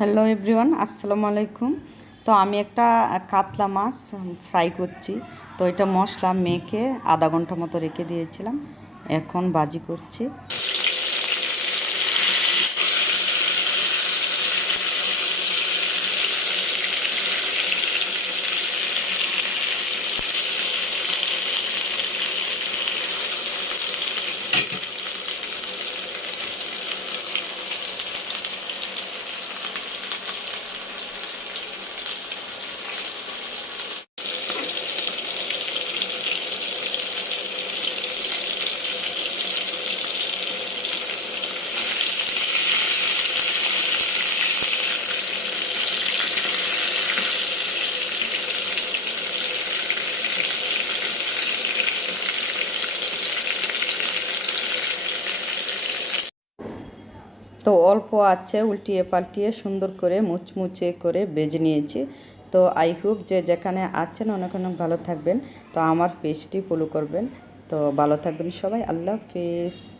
Hello everyone, আসসালামু আলাইকুম। তো আমি একটা কাতলা মাছ ফ্রাই করছি। তো এটা মশলা মেখে আধা ঘণ্টা মতো রেখে দিয়েছিলাম। এখন বাজি করছি। তো অল্প আছে, উল্টিয়ে পাল্টিয়ে সুন্দর করে মুচমুচে করে বেজে নিয়েছি। তো আই হোপ যে যেখানে আছেন অনেক অনেক ভালো থাকবেন। তো আমার পেজটি ফলো করবেন। তো ভালো থাকবেন সবাই, আল্লাহ হাফিজ।